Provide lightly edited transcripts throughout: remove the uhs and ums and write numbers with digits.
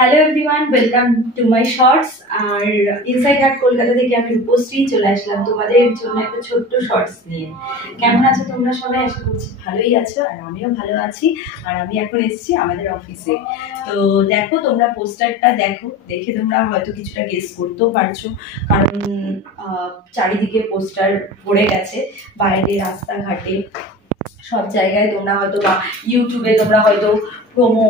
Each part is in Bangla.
Hello everyone, welcome to my shorts. আর ইনসাইড হার্ট কলকাতা থেকে আমি রূপশ্রী চলে আসলাম তোমাদের জন্য একটা ছোট্ট শর্টস নিয়ে। কেমন আছো তোমরা সবাই? আশা করছি ভালোই আছো, আর আমিও ভালো আছি। আর আমি এখন এসেছি আমাদের অফিসে। তো দেখো, তোমরা পোস্টারটা দেখো, দেখে তোমরা হয়তো কিছুটা গেস করতেও পারছো, কারণ চারিদিকে পোস্টার ভরে গেছে, বাইরে রাস্তাঘাটে সব জায়গায়। তোমরা হয়তো বা ইউটিউবে তোমরা হয়তো প্রোমো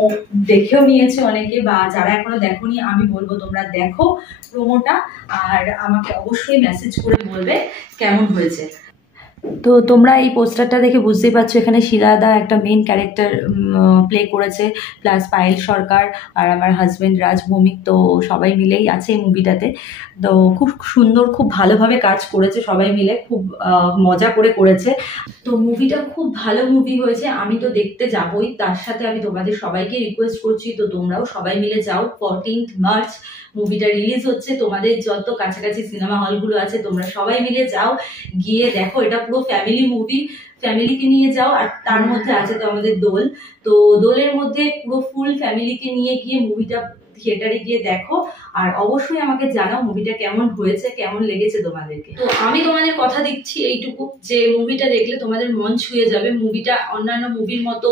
দেখেও নিয়েছে অনেকে, বা যারা এখনো দেখোনি আমি বলবো তোমরা দেখো প্রোমোটা, আর আমাকে অবশ্যই মেসেজ করে বলবে কেমন হয়েছে। তো তোমরা এই পোস্টারটা দেখে বুঝতেই পারছো এখানে শিলাদা একটা মেইন ক্যারেক্টার প্লে করেছে, প্লাস পায়েল সরকার আর আমার হাজবেন্ড রাজ ভৌমিক। তো সবাই মিলেই আছে এই মুভিটাতে। তো খুব সুন্দর, খুব ভালোভাবে কাজ করেছে সবাই মিলে, খুব মজা করে করেছে। তো মুভিটা খুব ভালো মুভি হয়েছে, আমি তো দেখতে যাবই। তার সাথে আমি তোমাদের সবাইকে রিকোয়েস্ট করছি, তো তোমরাও সবাই মিলে যাও। 14th মার্চ মুভিটা রিলিজ হচ্ছে। তোমাদের যত কাছাকাছি সিনেমা হলগুলো আছে তোমরা সবাই মিলে যাও, গিয়ে দেখো। এটা পুরো ফ্যামিলি মুভি, ফ্যামিলিকে নিয়ে যাও। আর তার মধ্যে আছে তো আমাদের দোল, তো দোলের মধ্যে পুরো ফুল ফ্যামিলিকে নিয়ে গিয়ে মুভিটা থিয়েটারে গিয়ে দেখো। আর অবশ্যই আমাকে জানাও মুভিটা কেমন হয়েছে, কেমন লেগেছে তোমাদেরকে। তো আমি তোমাদের কথা দিচ্ছি এইটুকু, যে মুভিটা দেখলে তোমাদের মন ছুঁয়ে যাবে। মুভিটা অন্যান্য মুভির মতো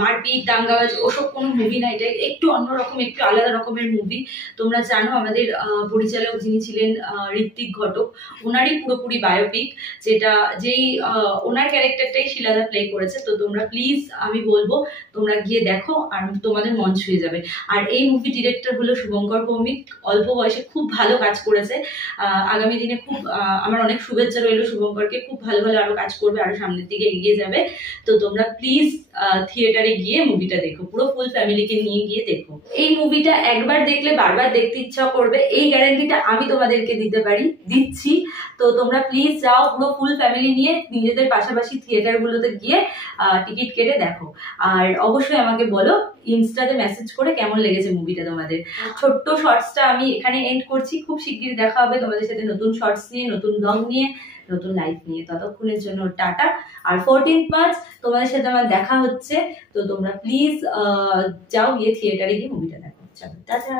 মারপিট দাঙ্গাবাজ ওসব কোনো মুভি না, এটা একটু অন্যরকম, একটু আলাদা রকমের মুভি। তোমরা জানো আমাদের পরিচালক যিনি ছিলেন ঋত্বিক ঘটক, ওনারই পুরোপুরি বায়োপিক, যেই ওনার ক্যারেক্টারটাই শিলাদা প্লে করেছে। তো তোমরা প্লিজ, আমি বলবো তোমরা গিয়ে দেখো, আর তোমাদের মন ছুঁয়ে যাবে। আর এই মুভি ডিরেক্টর হলো শুভঙ্কর ভৌমিক, অল্প বয়সে খুব ভালো কাজ করেছে। আগামী দিনে খুব আমার অনেক শুভেচ্ছা রইল শুভঙ্করকে, খুব ভালো ভালো আরো কাজ করবে, আরো সামনের দিকে এগিয়ে যাবে। তো তোমরা প্লিজ থিয়েটারে গিয়ে মুভিটা দেখো, পুরো ফুল ফ্যামিলিকে নিয়ে গিয়ে দেখো। এই মুভিটা একবার দেখলে বারবার দেখতে ইচ্ছা করবে, এই গ্যারান্টিটা আমি তোমাদেরকে দিচ্ছি। তো তোমরা প্লিজ যাও, পুরো ফুল ফ্যামিলি নিয়ে নিজেদের পাশাপাশি থিয়েটারগুলোতে গিয়ে টিকিট কেটে দেখো। আর অবশ্যই আমাকে বলো ইনস্টাতে মেসেজ করে কেমন লেগেছে মুভিটা তোমাদের। ছোট্ট শর্টসটা আমি এখানে এন্ড করছি। খুব শিগগিরই দেখা হবে তোমাদের সাথে নতুন শর্টস নিয়ে, নতুন ব্লগ নিয়ে, নতুন লাইফ নিয়ে। ততক্ষণের জন্য টাটা। আর 14th মার্চ তোমাদের সাথে আমার দেখা হচ্ছে। তো তোমরা প্লিজ যাও, গিয়ে থিয়েটারে গিয়ে মুভিটা দেখো। চলো টাটা।